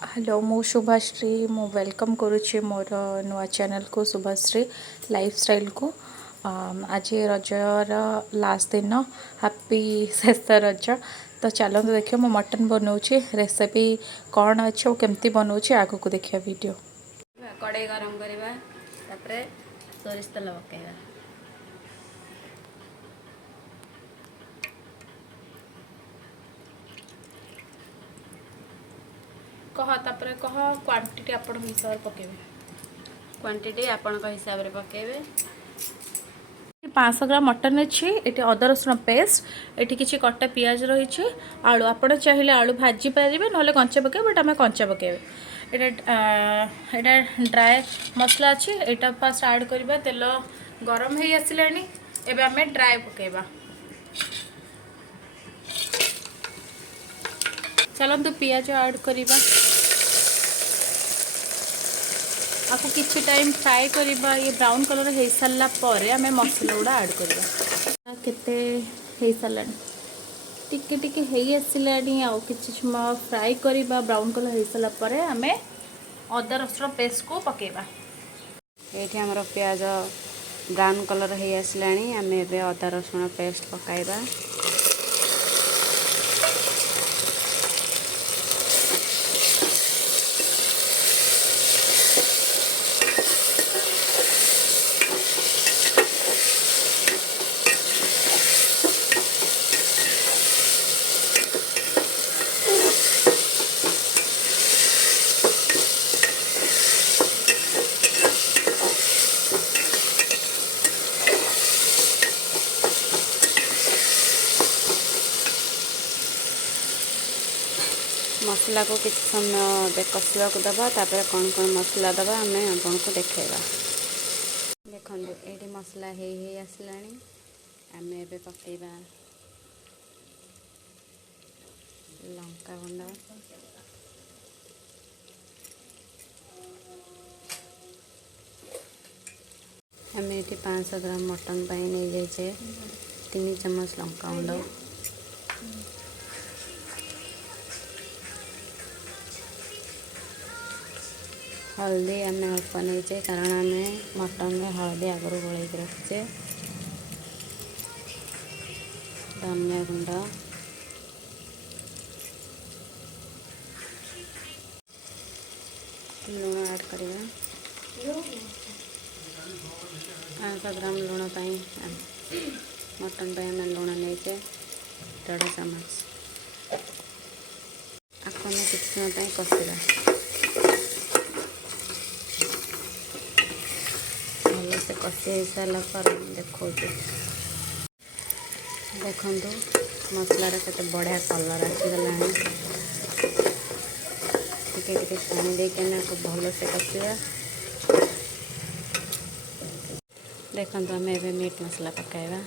Hello मु शुभाश्री मु welcome करुच्ची मोर नुआ चैनल को शुभाश्री लाइफस्टाइल को आज रजर लास्ट दिन हैप्पी शेष रज। तो चलते देखिए मु मटन बनाऊँगी रेसिपी कौन अच्छे और केमती बनाऊँगी आग को देखिए वीडियो। कड़े गरम करवा तापर सोरिष तेल पकेगा कह तापर कह क्वांटिटी आपण हिसाब पकेबे क्वांटिटी आपण हिसाब से पकेबे 500 ग्राम मटन अच्छी ये अदा रसुण पेस्ट ये किसी कटा पिज रही आलू आपड़ चाहिए आलू भाजी पारे ना कंचा पके बट आम कंचा पकेबे यहाँ ड्राए मसला अच्छी यहाँ फास्ट ऐड करवा तेल गरम हो आसला एवं आम ड्राए पकेबा। चलतु पिज ऐड करवा आपको किसी टाइम फ्राए करवा ये ब्राउन कलर हो सारा पर आम मसला गुड़ा ऐड करवा केते सारा टिके टिके हो आसला आउ किसी समय फ्राए करवा ब्राउन कलर हो सारा पर आम अदा रसुण पेस्ट को पकेबा। ये आमर प्याज ब्राउन कलर हो आसला आम ए अदा रसुण पेस्ट पकाइबा मसला को किसी समय कषा को दबा तापर कौन कौन मसला दबा आम आपन को देखेगा। देखो ये मसला हो आसला आम ए पकेबा लंका गुंड आम ये 500 ग्राम मटन नहीं जाइए 3 चम्मच लंका गुंड हल्दी आम अल्प नहीं कारण आम मटन में हल्दी आगुरी गोल रखीचे धनिया गुंड लुण ऐड करवा 500 ग्राम लुण मटन आम लुण नहीं 1.5 चम्मच आपको किसी समय कषा भल से कषि हो सारा पर देखो देखु मसलार के बढ़िया कलर आसीगला टे पानी देना भल से कषा देखो आम ए मीट मसला पकाइबा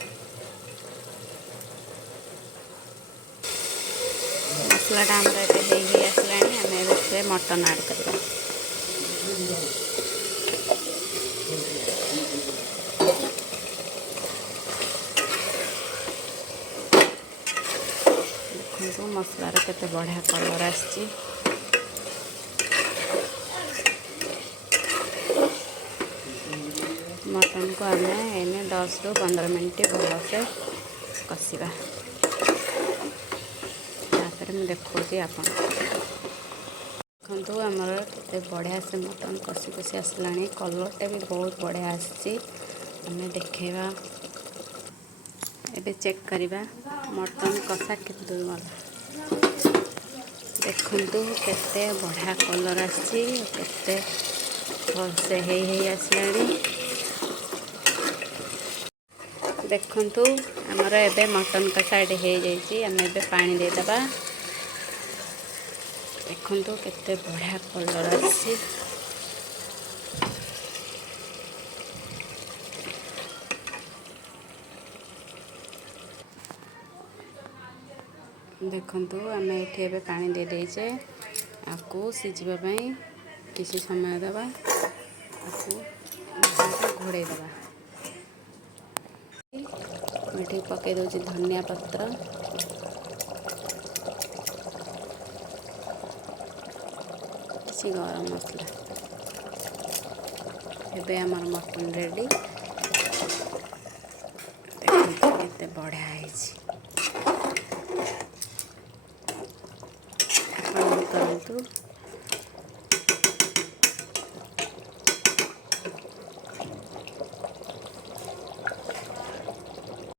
मसलाटा आम आसला आम मटन ऐड करवा देखो मसलार के बढ़िया कलर आसी मटन को आम एने 10 ରୁ 15 मिनट भल से कषा तापर मुझे देखी आप देखु आमर के बढ़िया से मटन कषि कषि आसला कलरटा भी बहुत बढ़िया आसी देखा ए चेक करवा मटन कषा कितु देखु केते बढ़िया कलर आसी केते भल से आसला देखु आमर ए मटन कषा हो जाइए आम ए पानी देदबा देखु केते बढ़िया कलर आसी देखु आम ये पानी दे देचे आपको सिझापी किसी समय दबा आपको घोड़े दबा ये पकई दूसरी धनिया पत्र ଦେଇଛି ଗରମ ମସଲା। ଏବେ ଆମର ମଟନ୍ ରେଡ଼ି। ଦେଖନ୍ତୁ କେତେ ବଢ଼ିଆ ହେଇଛି। ଆପଣ ବି କରନ୍ତୁ।